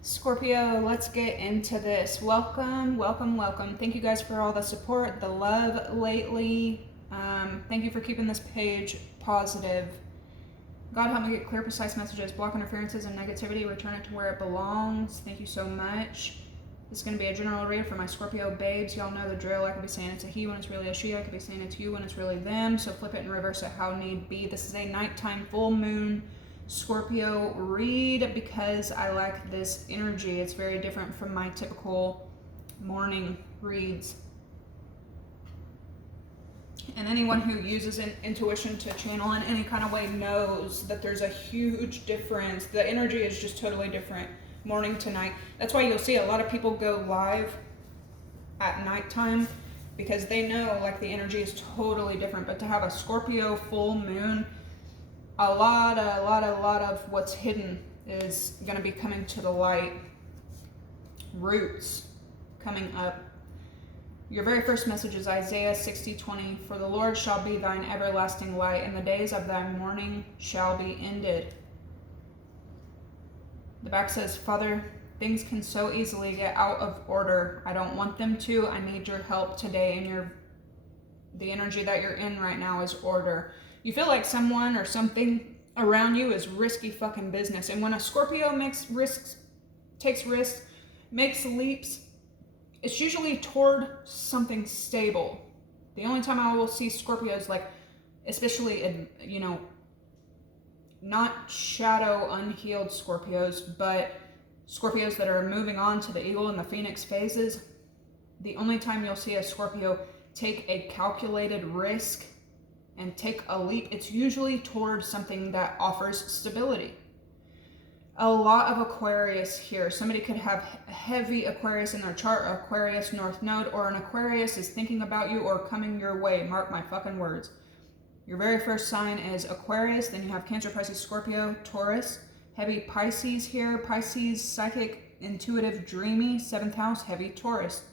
Scorpio, let's get into this. Welcome, welcome, welcome. Thank you guys for all the support, the love lately. Thank you for keeping this page positive. God, help me get clear, precise messages, block interferences and negativity, return it to where it belongs. Thank you so much. This is going to be a general read for my Scorpio babes. Y'all know the drill. I could be saying it's a he when it's really a she. I could be saying it's you when it's really them. So flip it and reverse it how need be. This is a nighttime full moon Scorpio read because I like this energy. It's very different from my typical morning reads. And anyone who uses intuition to channel in any kind of way knows that there's a huge difference. The energy is just totally different morning to night. That's why you'll see a lot of people go live at nighttime because they know like the energy is totally different. But to have a Scorpio full moon, a lot of what's hidden is going to be coming to the light. Roots coming up. Your very first message is Isaiah 60:20. For the Lord shall be thine everlasting light, and the days of thy mourning shall be ended. The back says, Father, things can so easily get out of order. I don't want them to. I need your help today, and the energy that you're in right now is order. You feel like someone or something around you is risky fucking business. And when a Scorpio takes risks, makes leaps, it's usually toward something stable. The only time I will see Scorpios, like, especially, not shadow unhealed Scorpios, but Scorpios that are moving on to the eagle and the phoenix phases, the only time you'll see a Scorpio take a calculated risk and take a leap, it's usually towards something that offers stability. A lot of Aquarius here. Somebody could have heavy Aquarius in their chart, Aquarius North Node, or an Aquarius is thinking about you or coming your way. Mark my fucking words. Your very first sign is Aquarius, then you have Cancer, Pisces, Scorpio, Taurus. Heavy Pisces here. Pisces, psychic, intuitive, dreamy. 7th house, heavy Taurus.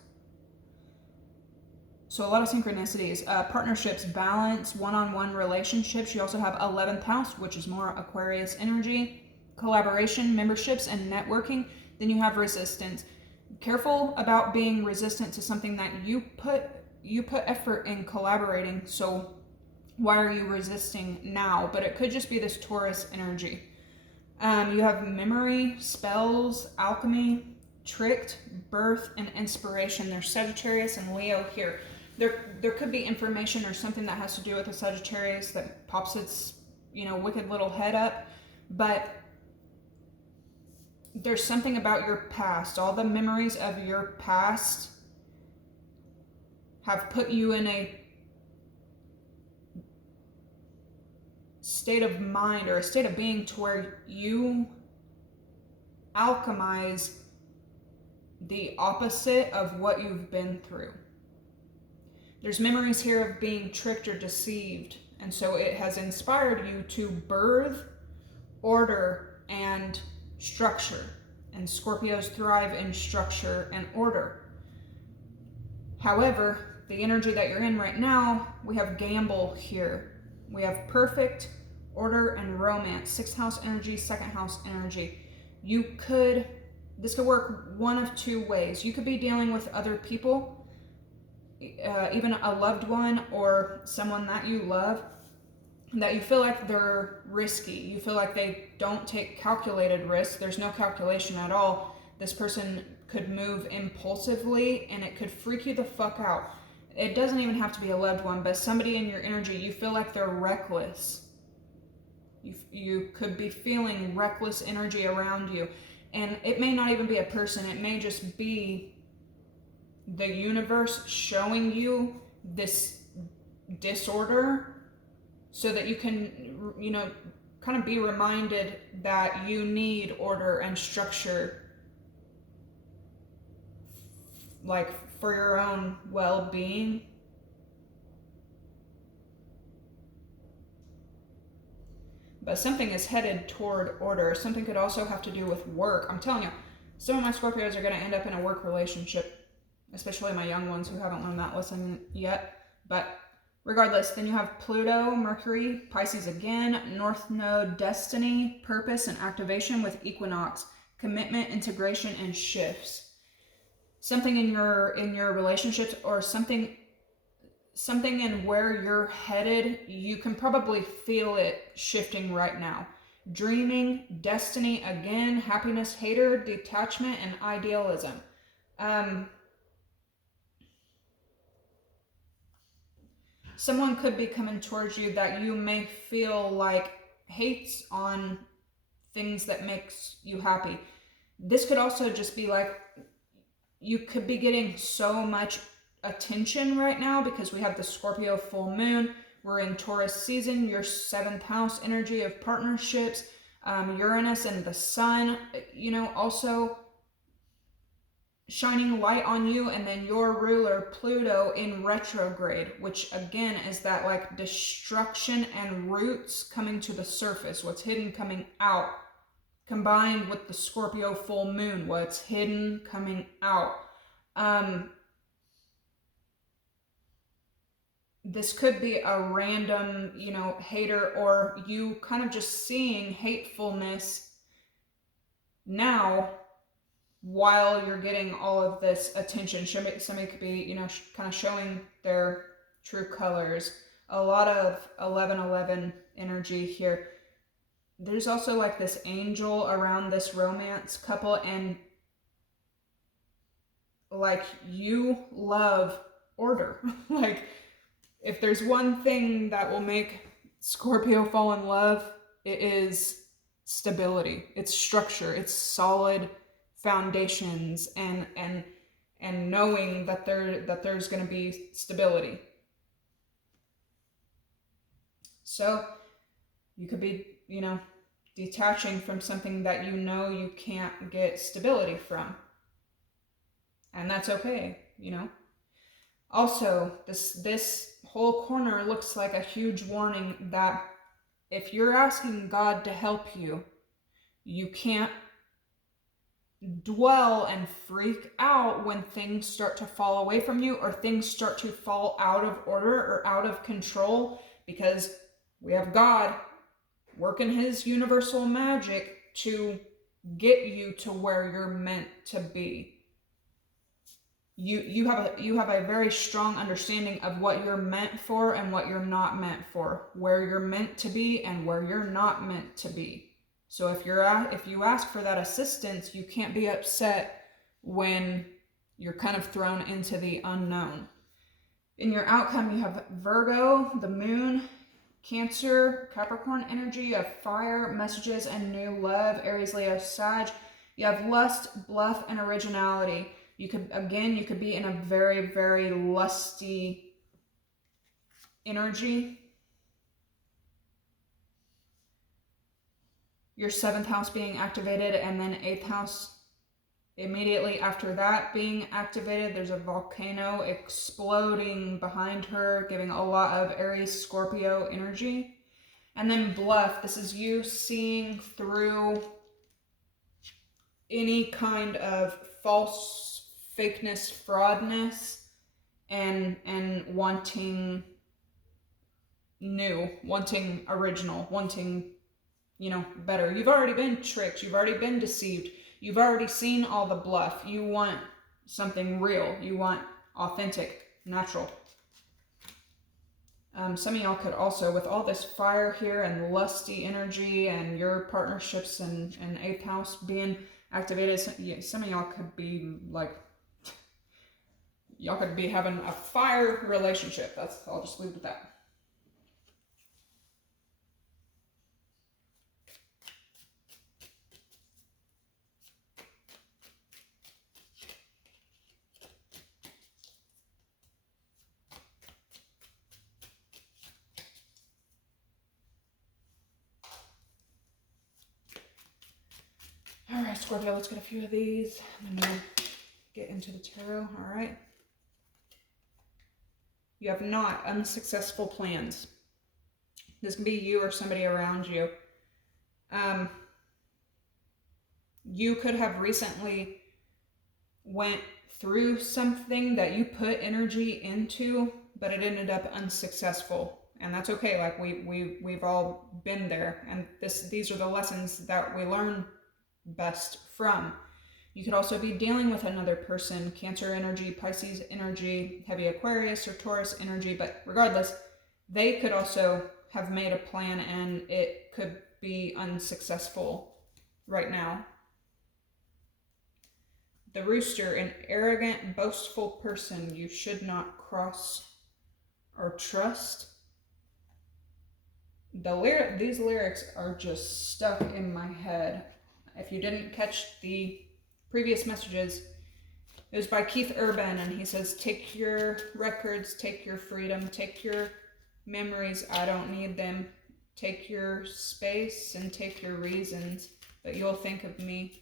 So a lot of synchronicities. Partnerships, balance, one-on-one relationships. You also have 11th house, which is more Aquarius energy. Collaboration, memberships, and networking. Then you have resistance. Careful about being resistant to something that you put effort in collaborating. So why are you resisting now? But it could just be this Taurus energy. You have memory, spells, alchemy, tricked, birth, and inspiration. There's Sagittarius and Leo here. There could be information or something that has to do with the Sagittarius that pops its, wicked little head up. But there's something about your past. All the memories of your past have put you in a state of mind or a state of being to where you alchemize the opposite of what you've been through. There's memories here of being tricked or deceived, and so it has inspired you to birth order and structure, and Scorpios thrive in structure and order. However, the energy that you're in right now, we have gamble here. We have perfect, order, and romance. 6th house energy, 2nd house energy. This could work one of two ways. You could be dealing with other people, even a loved one or someone that you love, that you feel like they're risky. You feel like they don't take calculated risks. There's no calculation at all. This person could move impulsively and it could freak you the fuck out. It doesn't even have to be a loved one, but somebody in your energy, you feel like they're reckless. You could be feeling reckless energy around you. And it may not even be a person. It may just be the universe showing you this disorder so that you can, kind of be reminded that you need order and structure, like for your own well-being. But something is headed toward order. Something could also have to do with work. I'm telling you, some of my Scorpios are going to end up in a work relationship, especially my young ones who haven't learned that lesson yet. But regardless, then you have Pluto, Mercury, Pisces again, North Node, Destiny, Purpose, and Activation with Equinox. commitment, integration, and shifts. Something in your relationships, or something in where you're headed, you can probably feel it shifting right now. Dreaming, destiny again, happiness, hater, detachment, and idealism. Someone could be coming towards you that you may feel like hates on things that makes you happy. This could also just be like, you could be getting so much attention right now because we have the Scorpio full moon. We're in Taurus season, your 7th house energy of partnerships, Uranus and the sun, also shining light on you, and then your ruler Pluto in retrograde, which again is that like destruction and roots coming to the surface, what's hidden coming out, combined with the Scorpio full moon, what's hidden coming out. This could be a random, hater, or you kind of just seeing hatefulness now while you're getting all of this attention. Somebody could be, kind of showing their true colors. A lot of 11-11 energy here. There's also like this angel around this romance couple, and like you love order. Like if there's one thing that will make Scorpio fall in love, it is stability. It's structure. It's solid foundations, and knowing that there's going to be stability. So you could be, detaching from something that you can't get stability from, and that's okay. Also, this whole corner looks like a huge warning that if you're asking God to help you, you can't dwell and freak out when things start to fall away from you, or things start to fall out of order or out of control, because we have God working his universal magic to get you to where you're meant to be. You have a very strong understanding of what you're meant for and what you're not meant for, where you're meant to be and where you're not meant to be. So if you ask for that assistance, you can't be upset when you're kind of thrown into the unknown. In your outcome, you have Virgo, the moon, Cancer, Capricorn energy of fire, messages and new love, Aries, Leo, Sag. You have lust, bluff, and originality. You could be in a very, very lusty energy. Your 7th house being activated, and then 8th house immediately after that being activated. There's a volcano exploding behind her, giving a lot of Aries, Scorpio energy. And then bluff, this is you seeing through any kind of false fakeness, fraudness, and wanting new, wanting original, wanting, better. You've already been tricked. You've already been deceived. You've already seen all the bluff. You want something real. You want authentic, natural. Some of y'all could also, with all this fire here and lusty energy and your partnerships and 8th house being activated, some of y'all could be like, y'all could be having a fire relationship. I'll just leave it at that. All right, Scorpio, let's get a few of these. I'm going to get into the tarot. All right. You have not unsuccessful plans. This can be you or somebody around you. You could have recently went through something that you put energy into, but it ended up unsuccessful. And that's okay. Like we've all been there. And these are the lessons that we learn best from. You could also be dealing with another person, Cancer energy, Pisces energy, heavy Aquarius or Taurus energy, but regardless, they could also have made a plan and it could be unsuccessful right now. The Rooster, an arrogant, boastful person you should not cross or trust. These lyrics are just stuck in my head. If you didn't catch the previous messages, it was by Keith Urban, and he says, take your records, take your freedom, take your memories, I don't need them. Take your space and take your reasons, but you'll think of me.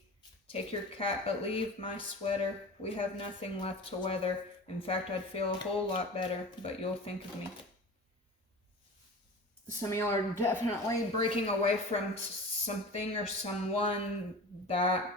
Take your cat, but leave my sweater. We have nothing left to weather. In fact, I'd feel a whole lot better, but you'll think of me. Some of y'all are definitely breaking away from something or someone that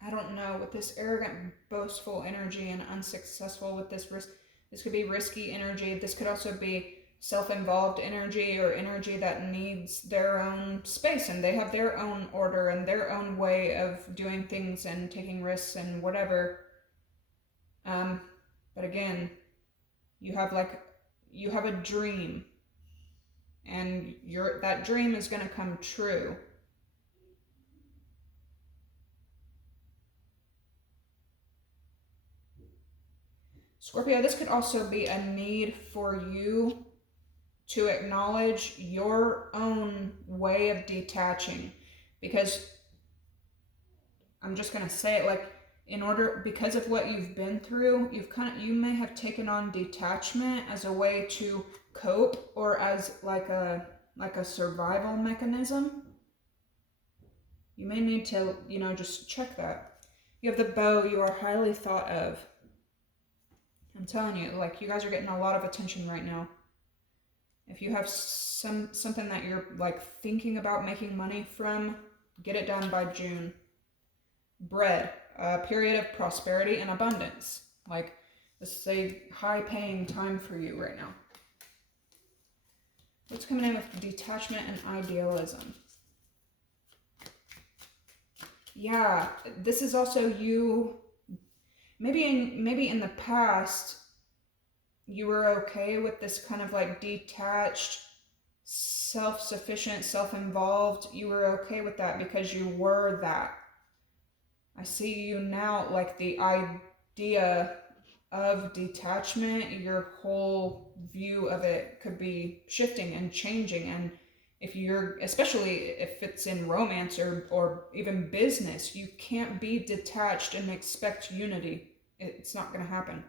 I don't know, with this arrogant, boastful energy and unsuccessful with this risk. This could be risky energy. This could also be self-involved energy or energy that needs their own space and they have their own order and their own way of doing things and taking risks and whatever. But again, you have a dream and that dream is going to come true. Scorpio, this could also be a need for you to acknowledge your own way of detaching, because I'm just going to say it like because of what you've been through, you may have taken on detachment as a way to cope or as like a survival mechanism. You may need to, just check that. You have the Bow, you are highly thought of. I'm telling you, like, you guys are getting a lot of attention right now. If you have something that you're like thinking about making money from, get it done by June. Bread, a period of prosperity and abundance. Like, this is a high-paying time for you right now. What's coming in with detachment and idealism? Yeah, this is also you. Maybe in the past, you were okay with this kind of like detached, self-sufficient, self-involved. You were okay with that because you were that. I see you now, like the idea of detachment, your whole view of it could be shifting and changing. And especially if it's in romance or even business, you can't be detached and expect unity. It's not going to happen.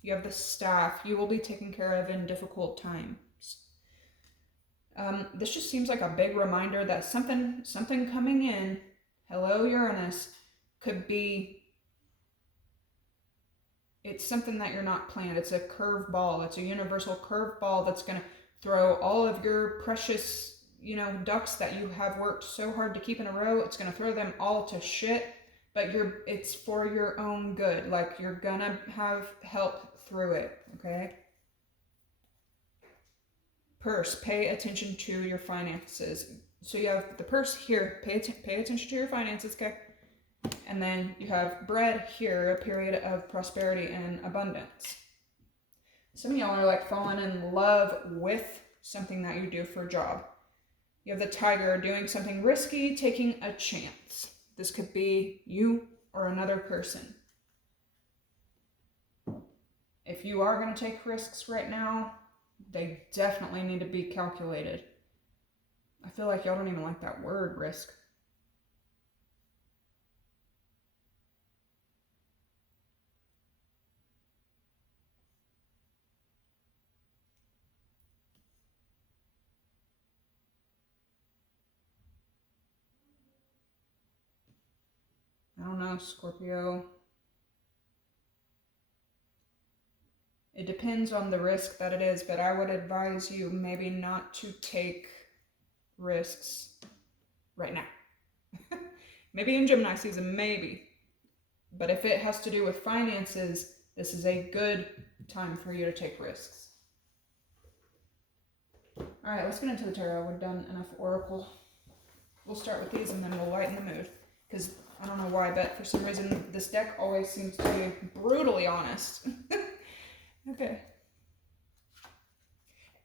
You have the Staff. You will be taken care of in difficult times. This just seems like a big reminder that something coming in, hello Uranus, could be, it's something that you're not planned. It's a curveball. It's a universal curveball that's going to throw all of your precious, ducks that you have worked so hard to keep in a row. It's going to throw them all to shit, but it's for your own good. Like, you're going to have help through it, okay? Purse, pay attention to your finances. So you have the purse here, pay attention to your finances, okay? And then you have bread here, a period of prosperity and abundance. Some of y'all are like falling in love with something that you do for a job. You have the Tiger, doing something risky, taking a chance. This could be you or another person. If you are going to take risks right now, they definitely need to be calculated. I feel like y'all don't even like that word, risk. I don't know, Scorpio. It depends on the risk that it is, but I would advise you maybe not to take risks right now. Maybe in Gemini season, maybe. But if it has to do with finances, this is a good time for you to take risks. All right, let's get into the tarot. We've done enough oracle. We'll start with these and then we'll lighten the mood. Because I don't know why, but for some reason this deck always seems to be brutally honest. Okay.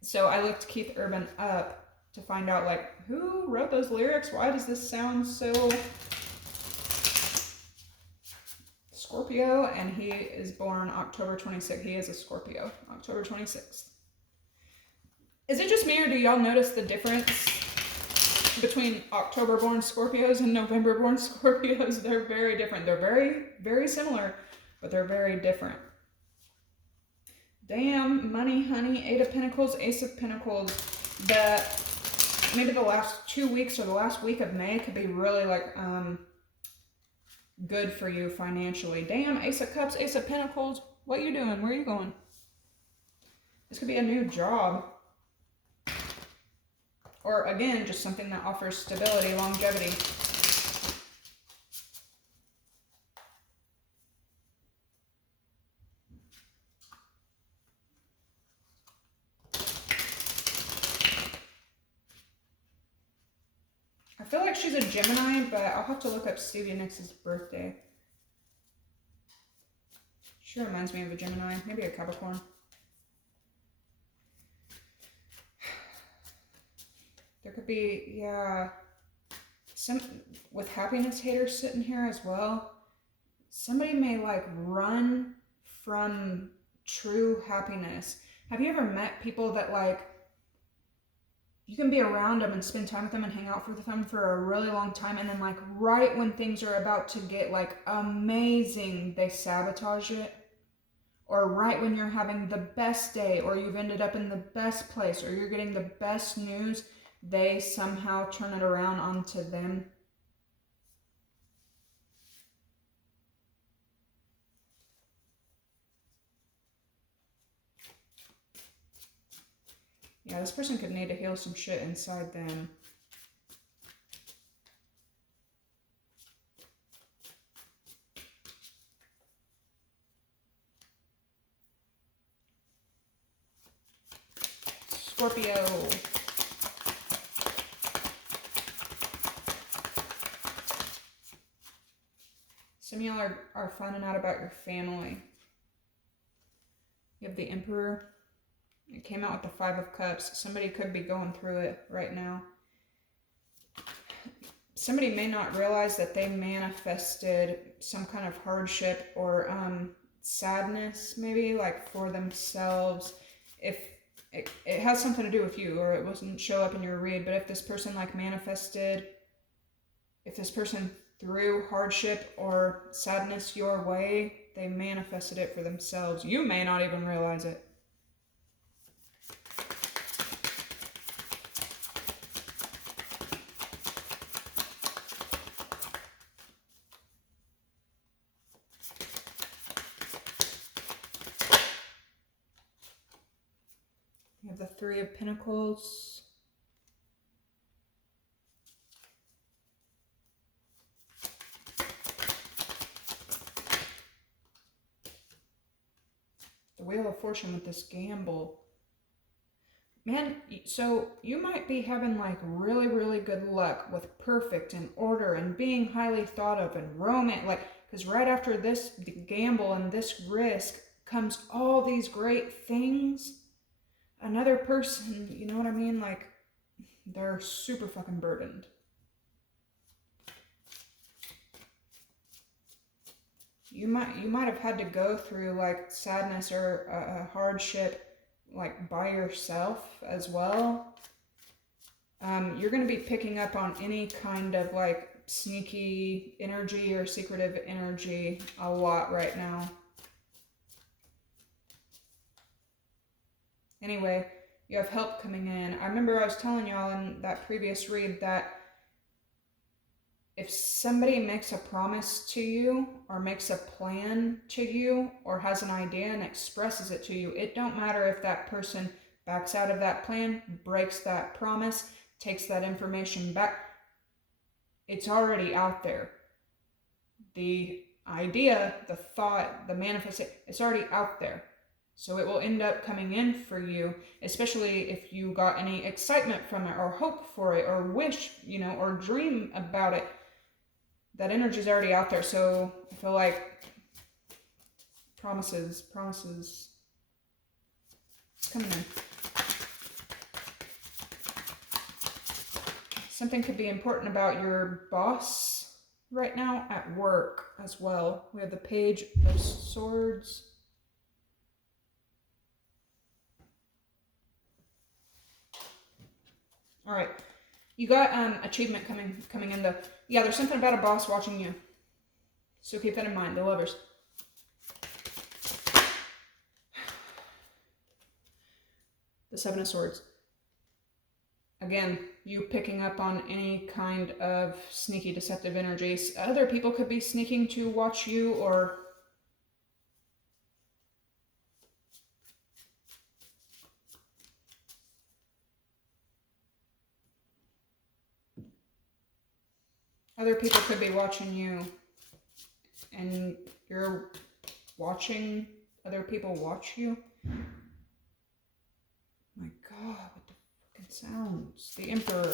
So I looked Keith Urban up to find out, like, who wrote those lyrics? Why does this sound so Scorpio? And he is born October 26th. He is a Scorpio, October 26th. Is it just me, or do y'all notice the difference between October-born Scorpios and November-born Scorpios? They're very different. They're very, very similar, but they're very different. Damn, money, honey, Eight of Pentacles, Ace of Pentacles. Maybe the last 2 weeks or the last week of May could be really like good for you financially. Damn, Ace of Cups, Ace of Pentacles. What you doing? Where are you going? This could be a new job. Or again, just something that offers stability, longevity. I feel like she's a Gemini, but I'll have to look up Stevie Nicks' birthday. She reminds me of a Gemini, maybe a Capricorn. There could be, yeah, some with happiness haters sitting here as well. Somebody may like run from true happiness. Have you ever met people that like, you can be around them and spend time with them and hang out with them for a really long time, and then like right when things are about to get like amazing, they sabotage it? Or right when you're having the best day, or you've ended up in the best place, or you're getting the best news, they somehow turn it around onto them. Yeah, this person could need to heal some shit inside them. Scorpio. Some of y'all are finding out about your family. You have the Emperor. It came out with the Five of Cups. Somebody could be going through it right now. Somebody may not realize that they manifested some kind of hardship or sadness, maybe, like for themselves. If it has something to do with you, or it wasn't show up in your read, but if this person like manifested, if this person threw hardship or sadness your way, they manifested it for themselves. You may not even realize it. You have the Three of Pentacles. The Wheel of Fortune with this gamble. Man, so you might be having like really, really good luck with perfect and order and being highly thought of and romance. Like, because right after this the gamble and this risk comes all these great things. Another person, you know what I mean? Like, they're super fucking burdened. You might have had to go through like sadness or a hardship like by yourself as well. You're going to be picking up on any kind of like sneaky energy or secretive energy a lot right now. Anyway, you have help coming in. I remember I was telling y'all in that previous read that if somebody makes a promise to you or makes a plan to you or has an idea and expresses it to you, it don't matter if that person backs out of that plan, breaks that promise, takes that information back. It's already out there. The idea, the thought, the manifestation, it's already out there. So it will end up coming in for you, especially if you got any excitement from it or hope for it or wish, or dream about it. That energy is already out there. So I feel like promises, it's coming in. Something could be important about your boss right now at work as well. We have the Page of Swords. All right, you got achievement coming in though. Yeah, there's something about a boss watching you, so keep that in mind. The Lovers. The Seven of Swords. Again, you picking up on any kind of sneaky, deceptive energies. Other people could be sneaking to watch you, or other people could be watching you, and you're watching other people watch you. My God, what the fucking sounds? The Emperor.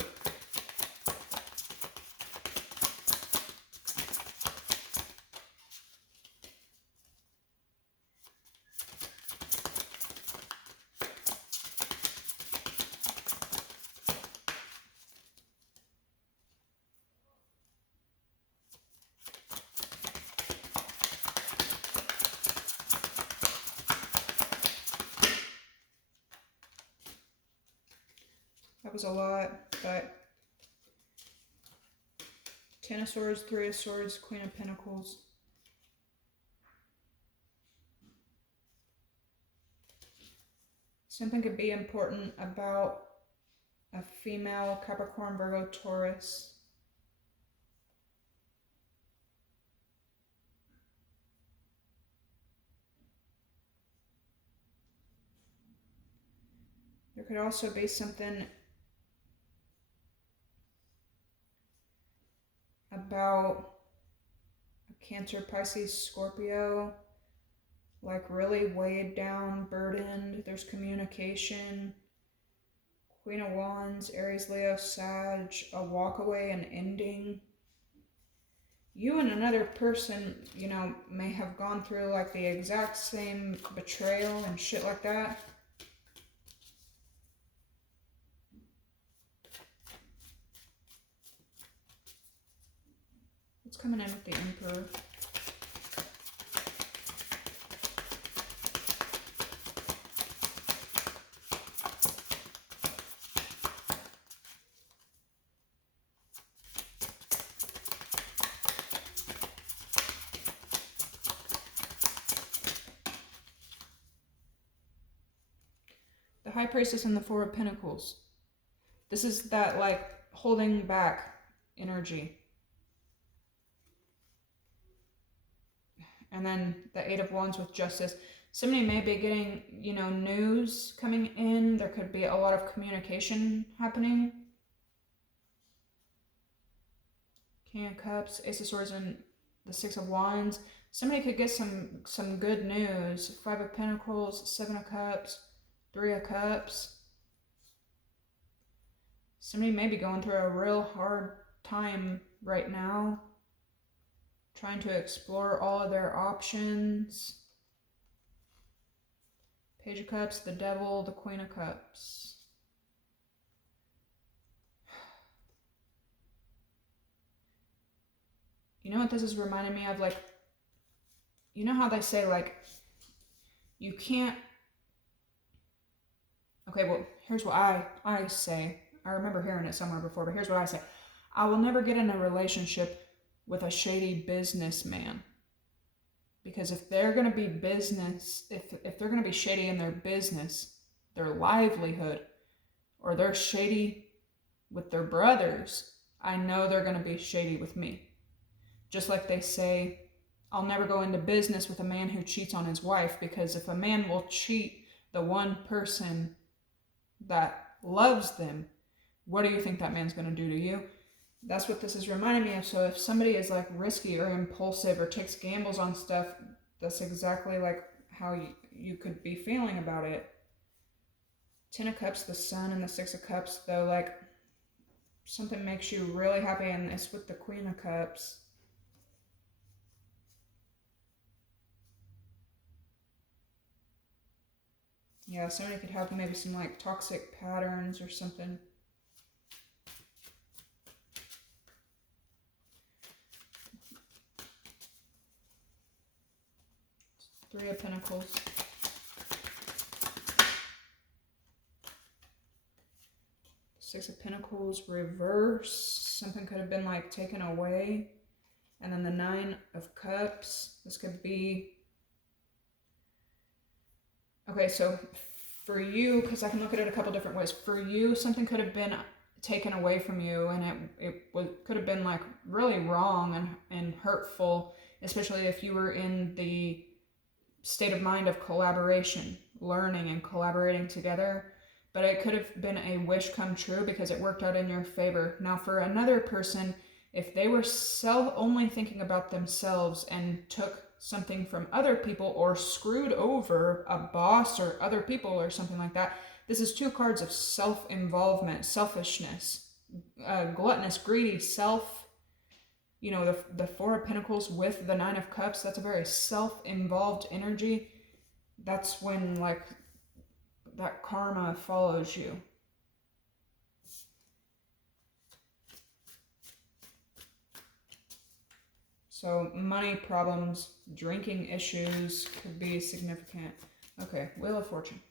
That was a lot, but Ten of Swords, Three of Swords, Queen of Pentacles. Something could be important about a female, Capricorn, Virgo, Taurus. There could also be something about a Cancer, Pisces, Scorpio, like really weighed down, burdened. There's communication. Queen of Wands, Aries, Leo, Sag, a walk away, an ending. You and another person, may have gone through like the exact same betrayal and shit like that. What's coming in with the Emperor? The High Priestess and the Four of Pentacles. This is that like holding back energy. And then the Eight of Wands with Justice. Somebody may be getting, news coming in. There could be a lot of communication happening. King of Cups, Ace of Swords, and the Six of Wands. Somebody could get some good news. Five of Pentacles, Seven of Cups, Three of Cups. Somebody may be going through a real hard time right now, trying to explore all of their options. Page of Cups, the Devil, the Queen of Cups. You know what this is reminding me of? Like, you know how they say, like, you can't... Okay, well, here's what I say. I remember hearing it somewhere before, but here's what I say. I will never get in a relationship with a shady businessman. Because if they're going to be if they're going to be shady in their business, their livelihood, or they're shady with their brothers, I know they're going to be shady with me. Just like they say, I'll never go into business with a man who cheats on his wife, because if a man will cheat the one person that loves them, what do you think that man's going to do to you? That's what this is reminding me of. So if somebody is like risky or impulsive or takes gambles on stuff, that's exactly like how you could be feeling about it. 10 of Cups, the Sun, and the 6 of Cups, though, like something makes you really happy, and it's with the Queen of Cups. Yeah, somebody could have maybe some like toxic patterns or something. Three of Pentacles. Six of Pentacles reverse. Something could have been like taken away. And then the 9 of Cups. This could be... Okay, so for you, because I can look at it a couple different ways. For you, something could have been taken away from you, and it could have been like really wrong and hurtful, especially if you were in the state of mind of collaboration, learning and collaborating together. But it could have been a wish come true because it worked out in your favor. Now for another person, if they were only thinking about themselves and took something from other people or screwed over a boss or other people or something like that, this is 2 cards of self-involvement, selfishness, gluttonous, greedy, you know, the 4 of Pentacles with the 9 of Cups, that's a very self-involved energy. That's when like that karma follows you. So money problems, drinking issues could be significant. Okay, Wheel of Fortune.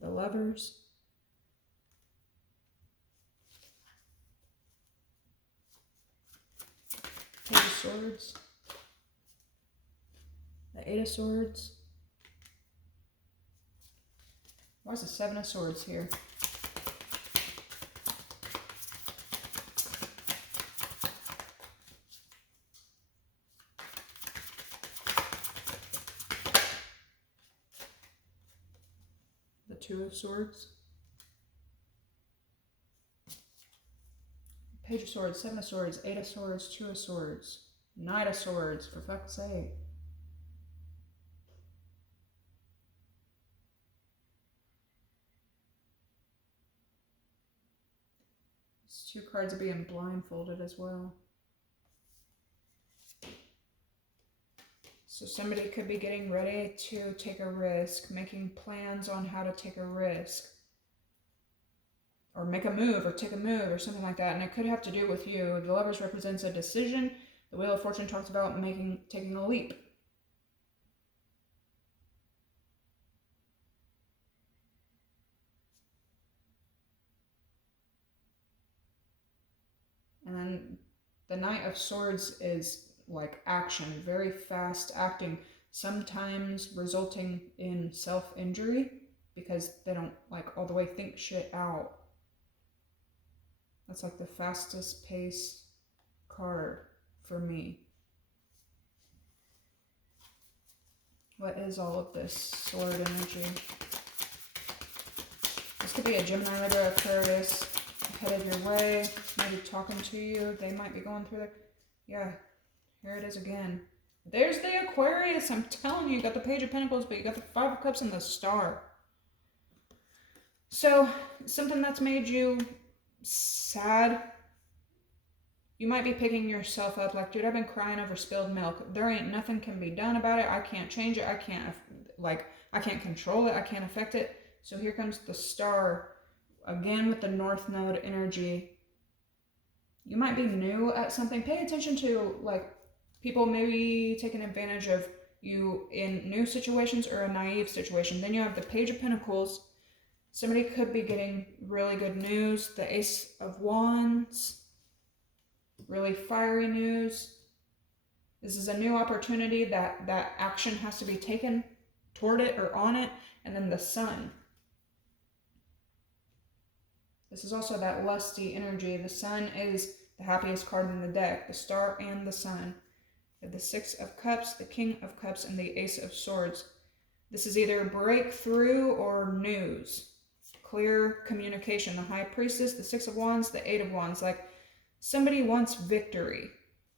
The Lovers. Page of Swords. The 8 of Swords. Why is the 7 of Swords here? The 2 of Swords. Page of Swords, 7 of Swords, 8 of Swords, 2 of Swords, Knight of Swords, for fuck's sake. These 2 cards are being blindfolded as well. So somebody could be getting ready to take a risk, making plans on how to take a risk. Or make a move, or take a move, or something like that. And it could have to do with you. The Lovers represents a decision. The Wheel of Fortune talks about taking a leap. And then the Knight of Swords is like action, very fast acting, sometimes resulting in self-injury because they don't like all the way think shit out. That's like the fastest pace card for me. What is all of this sword energy? This could be a Gemini, Libra, Aquarius headed your way, maybe talking to you. They might be going through the... Yeah, here it is again. There's the Aquarius. I'm telling you, you got the Page of Pentacles, but you got the 5 of Cups and the Star. So, something that's made you sad. You might be picking yourself up like, dude, I've been crying over spilled milk. There ain't nothing can be done about it. I can't change it. I can't control it. I can't affect it. So here comes the Star again with the North Node energy. You might be new at something. Pay attention to like people maybe taking advantage of you in new situations or a naive situation. Then you have the Page of Pentacles. Somebody could be getting really good news. The Ace of Wands. really fiery news. This is a new opportunity that action has to be taken toward it or on it. And then the Sun. This is also that lusty energy. The Sun is the happiest card in the deck. The Star and the Sun. We have the Six of Cups, the King of Cups, and the Ace of Swords. This is either breakthrough or news. Clear communication. The High Priestess, the Six of Wands, the Eight of Wands. Like somebody wants victory.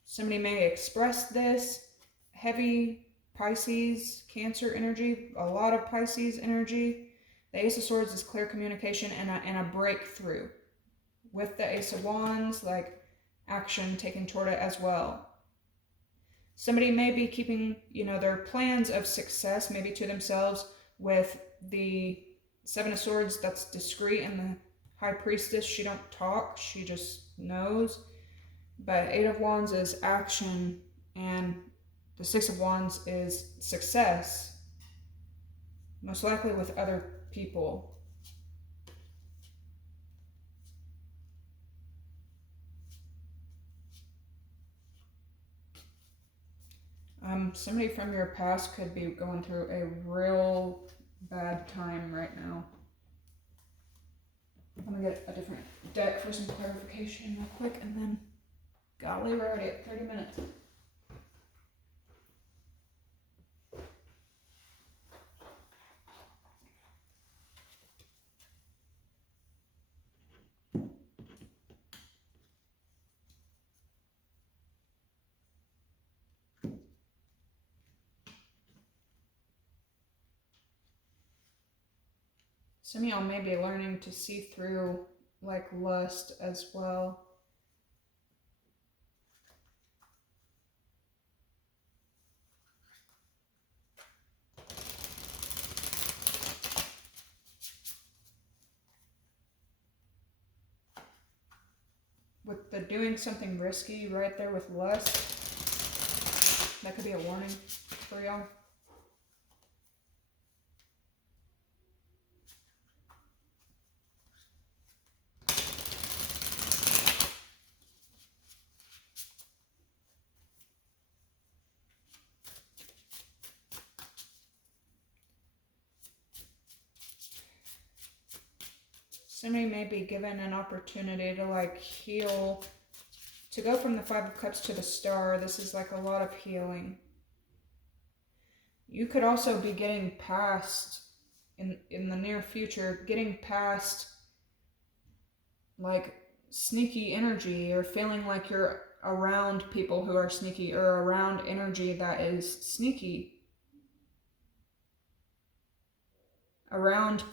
Somebody may express this. Heavy Pisces, Cancer energy. A lot of Pisces energy. The Ace of Swords is clear communication and a breakthrough. With the Ace of Wands, like action taken toward it as well. Somebody may be keeping, their plans of success maybe to themselves with the Seven of Swords that's discreet, and the High Priestess, she don't talk, she just knows. But Eight of Wands is action, and the Six of Wands is success, most likely with other people. Somebody from your past could be going through a real bad time right now. I'm gonna get a different deck for some clarification real quick, and then golly, we're already at 30 minutes. Some of y'all may be learning to see through like lust as well. With the doing something risky right there with lust, that could be a warning for y'all. Somebody may be given an opportunity to like heal, to go from the Five of Cups to the Star. This is like a lot of healing. You could also be getting past, in the near future, getting past like sneaky energy, or feeling like you're around people who are sneaky, or around energy that is sneaky. Around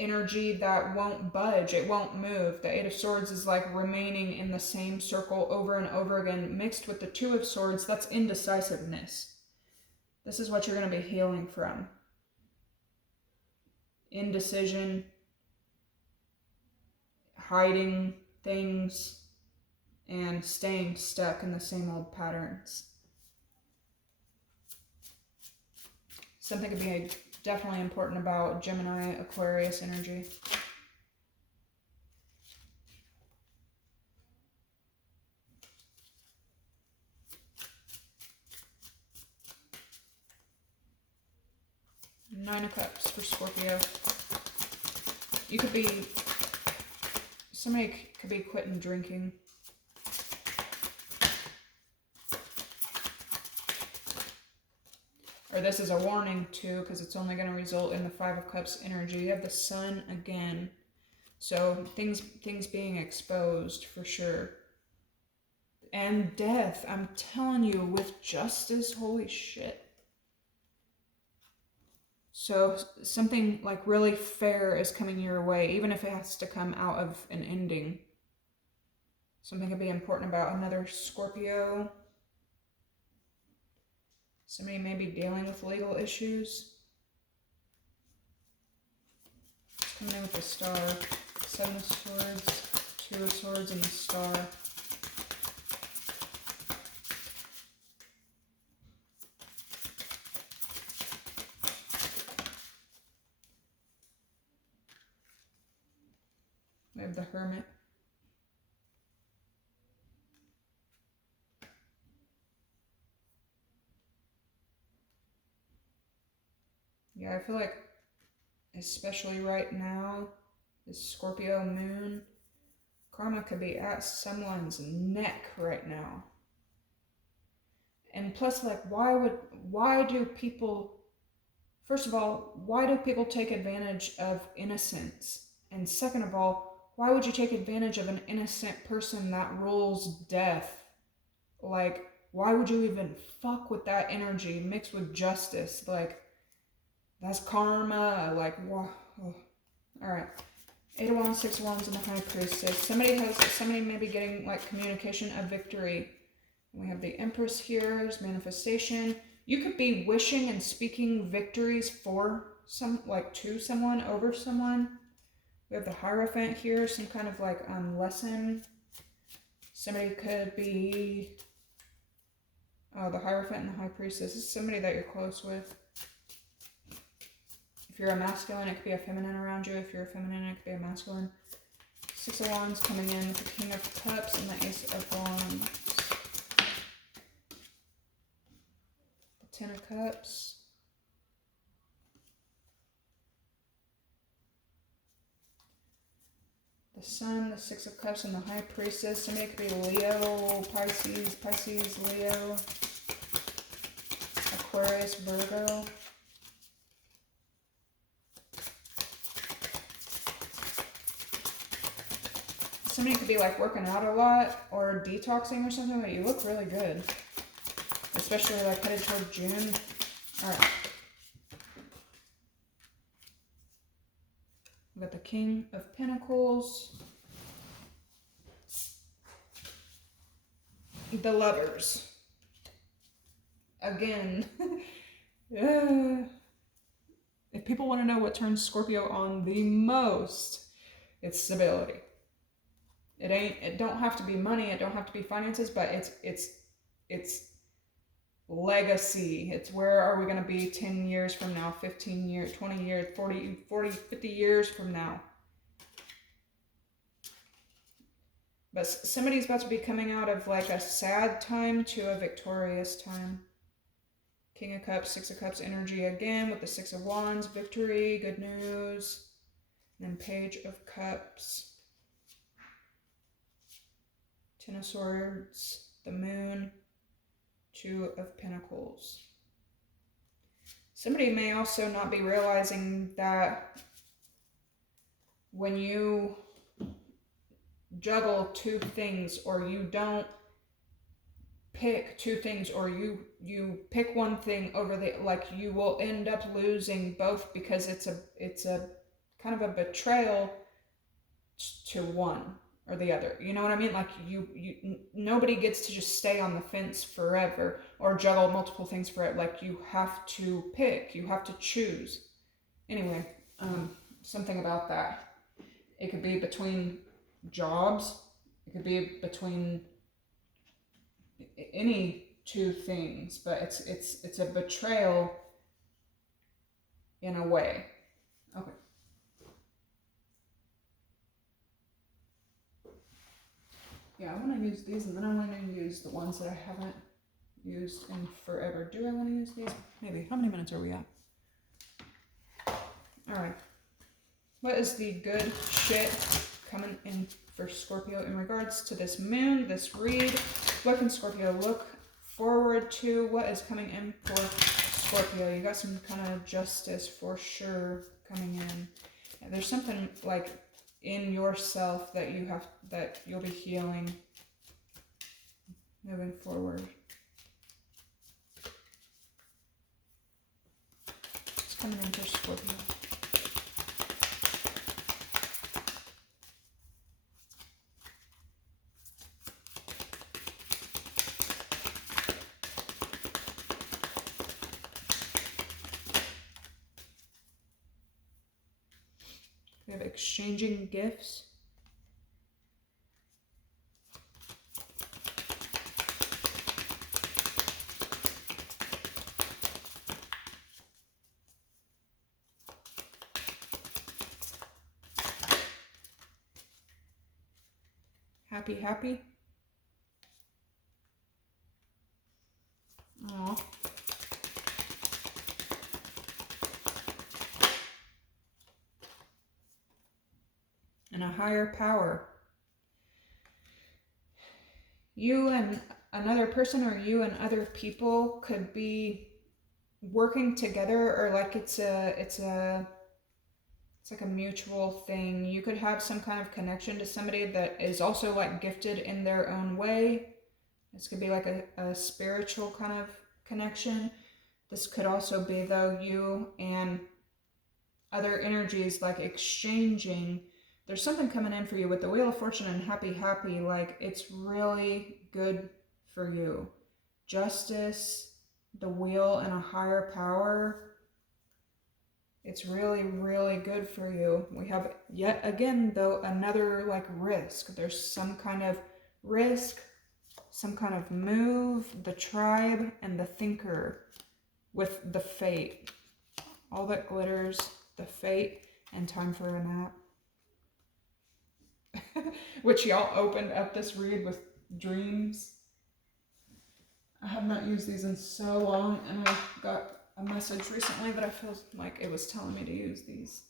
energy that won't budge, it won't move. The Eight of Swords is like remaining in the same circle over and over again, mixed with the Two of Swords, that's indecisiveness. This is what you're going to be healing from. Indecision, hiding things, and staying stuck in the same old patterns. Something could be definitely important about Gemini, Aquarius energy. Nine of Cups for Scorpio. You could be, somebody could be quitting drinking. Or this is a warning too, because it's only going to result in the Five of Cups energy. You have the Sun again. So things being exposed for sure. And death, I'm telling you, with justice, holy shit. So something like really fair is coming your way, even if it has to come out of an ending. Something could be important about another Scorpio. Somebody may be dealing with legal issues. It's coming in with the Star. Seven of Swords, Two of Swords, and the Star. We have the Hermit. I feel like, especially right now, this Scorpio moon, karma could be at someone's neck right now. And plus, like, why do people, first of all, why do people take advantage of innocence? And second of all, why would you take advantage of an innocent person that rules death? Like, why would you even fuck with that energy mixed with justice? Like, that's karma. Like, wow. Oh. All right. 8 of Wands, 6 of Wands, and the High Priestess. Somebody may be getting like communication of victory. We have the Empress here as manifestation. You could be wishing and speaking victories for to someone, over someone. We have the Hierophant here, some kind of like lesson. Somebody could be, the Hierophant and the High Priestess. This is somebody that you're close with. If you're a masculine, it could be a feminine around you. If you're a feminine, it could be a masculine. 6 of Wands coming in with the King of Cups and the Ace of Wands. The 10 of Cups. The Sun, the 6 of Cups, and the High Priestess. Somebody could be Leo, Pisces, Leo, Aquarius, Virgo. Somebody could be like working out a lot or detoxing or something, but you look really good. Especially like headed toward June. All right. We got the King of Pentacles. The Lovers. Again. If people want to know what turns Scorpio on the most, it's stability. It don't have to be money, it don't have to be finances, but it's legacy. It's where are we going to be 10 years from now, 15 years, 20 years, 40, 50 years from now. But somebody's about to be coming out of like a sad time to a victorious time. King of Cups, 6 of Cups energy again with the 6 of Wands, victory, good news. And then Page of Cups. 10 of Swords, the Moon, 2 of Pentacles. Somebody may also not be realizing that when you juggle 2 things, or you don't pick 2 things, or you pick one thing over the, like, you will end up losing both, because it's a kind of a betrayal to one or the other. You know what I mean? Like nobody gets to just stay on the fence forever or juggle multiple things forever. Like you have to pick, you have to choose. Anyway, something about that. It could be between jobs. It could be between any 2 things, but it's a betrayal in a way. Okay. Yeah, I want to use these, and then I want to use the ones that I haven't used in forever. Do I want to use these? Maybe. How many minutes are we at? Alright. What is the good shit coming in for Scorpio in regards to this moon, this read? What can Scorpio look forward to? What is coming in for Scorpio? You got some kind of justice for sure coming in. Yeah, there's something like in yourself that you'll be healing moving forward. It's coming in for Scorpio. We have exchanging gifts. Happy. Aww. a higher power. You and another person, or you and other people, could be working together, or like it's like a mutual thing. You could have some kind of connection to somebody that is also like gifted in their own way. This could be like a spiritual kind of connection. This could also be, though, you and other energies like exchanging. There's something coming in for you with the Wheel of Fortune and happy, like it's really good for you. Justice, the wheel, and a higher power. It's really, really good for you. We have, yet again, though, another like risk. There's some kind of risk, some kind of move, the tribe, and the thinker with the fate. All that glitters, the fate, and time for a nap. Which y'all opened up this read with dreams. I have not used these in so long, and I got a message recently that I feel like it was telling me to use these.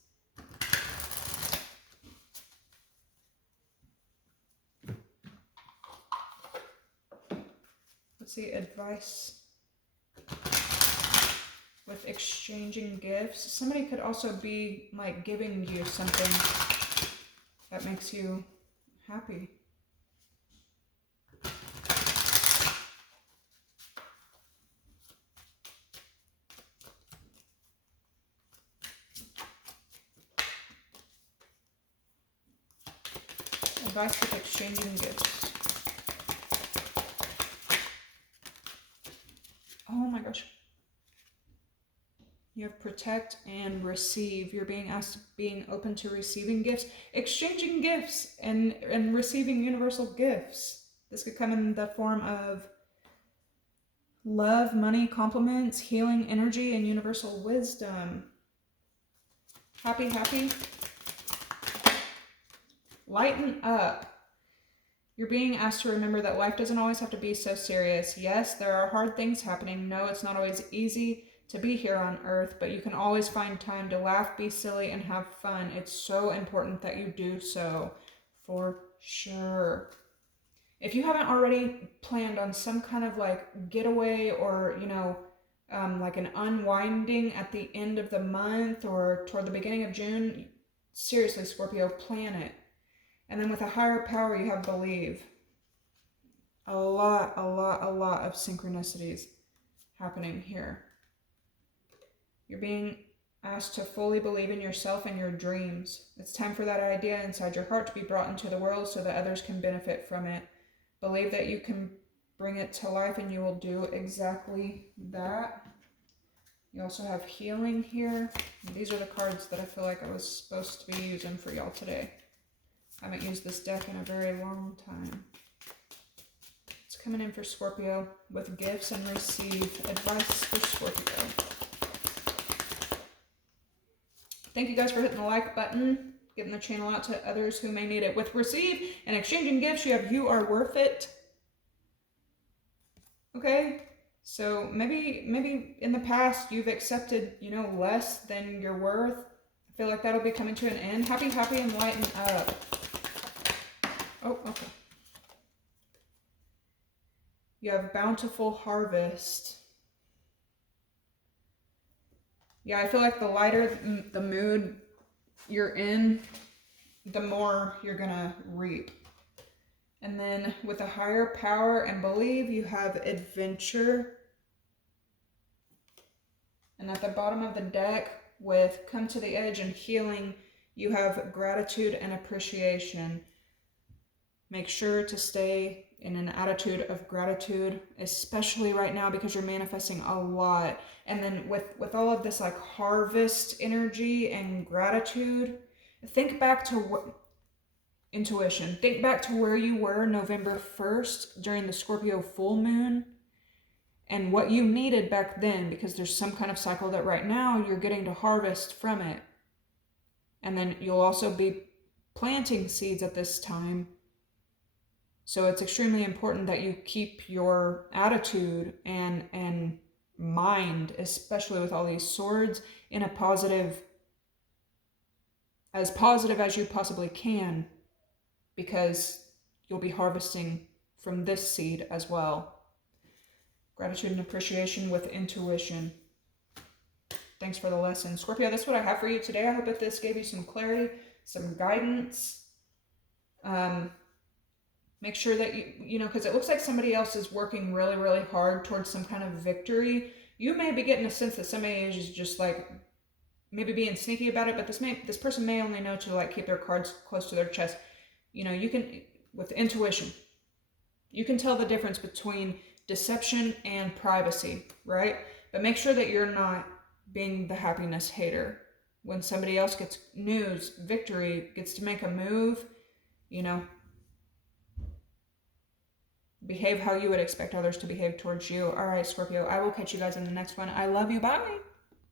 Let's see, advice with exchanging gifts. Somebody could also be like giving you something that makes you happy. Advice with exchanging gifts. Oh my gosh. You have protect and receive. You're being asked, being open to receiving gifts, exchanging gifts, and receiving universal gifts. This could come in the form of love, money, compliments, healing energy, and universal wisdom. Happy. Lighten up. You're being asked to remember that life doesn't always have to be so serious. Yes, there are hard things happening. No, it's not always easy to be here on earth, but you can always find time to laugh, be silly, and have fun. It's so important that you do so, for sure. If you haven't already planned on some kind of like getaway, or, you know, like an unwinding at the end of the month or toward the beginning of June, seriously, Scorpio, plan it. And then with a higher power, you have believe. A lot of synchronicities happening here. You're being asked to fully believe in yourself and your dreams. It's time for that idea inside your heart to be brought into the world so that others can benefit from it. Believe that you can bring it to life, and you will do exactly that. You also have healing here. And these are the cards that I feel like I was supposed to be using for y'all today. I haven't used this deck in a very long time. It's coming in for Scorpio with gifts and receive. Advice for Scorpio. Thank you guys for hitting the like button, getting the channel out to others who may need it. With receive and exchanging gifts, you have you are worth it. Okay, so maybe in the past you've accepted, you know, less than you're worth. I feel like that'll be coming to an end. Happy, and lighten up. Oh, okay. You have bountiful harvest. Yeah, I feel like the lighter the mood you're in, the more you're gonna reap. And then with a higher power and believe, you have adventure. And at the bottom of the deck with come to the edge and healing, you have gratitude and appreciation. Make sure to stay in an attitude of gratitude, especially right now because you're manifesting a lot. And then with all of this like harvest energy and gratitude, think back to intuition. Think back to where you were November 1st during the Scorpio full moon and what you needed back then, because there's some kind of cycle that right now you're getting to harvest from it. And then you'll also be planting seeds at this time. So it's extremely important that you keep your attitude and mind, especially with all these swords, in a positive as positive as you possibly can, because you'll be harvesting from this seed as well. Gratitude and appreciation with intuition. Thanks for the lesson. Scorpio, that's what I have for you today. I hope that this gave you some clarity, some guidance. Make sure that you know, because it looks like somebody else is working really, really hard towards some kind of victory. You may be getting a sense that somebody is just like maybe being sneaky about it, but this person may only know to like keep their cards close to their chest. You know, you can, with intuition, you can tell the difference between deception and privacy, right? But make sure that you're not being the happiness hater. When somebody else gets news, victory, gets to make a move, you know, behave how you would expect others to behave towards you. All right, Scorpio, I will catch you guys in the next one. I love you. Bye.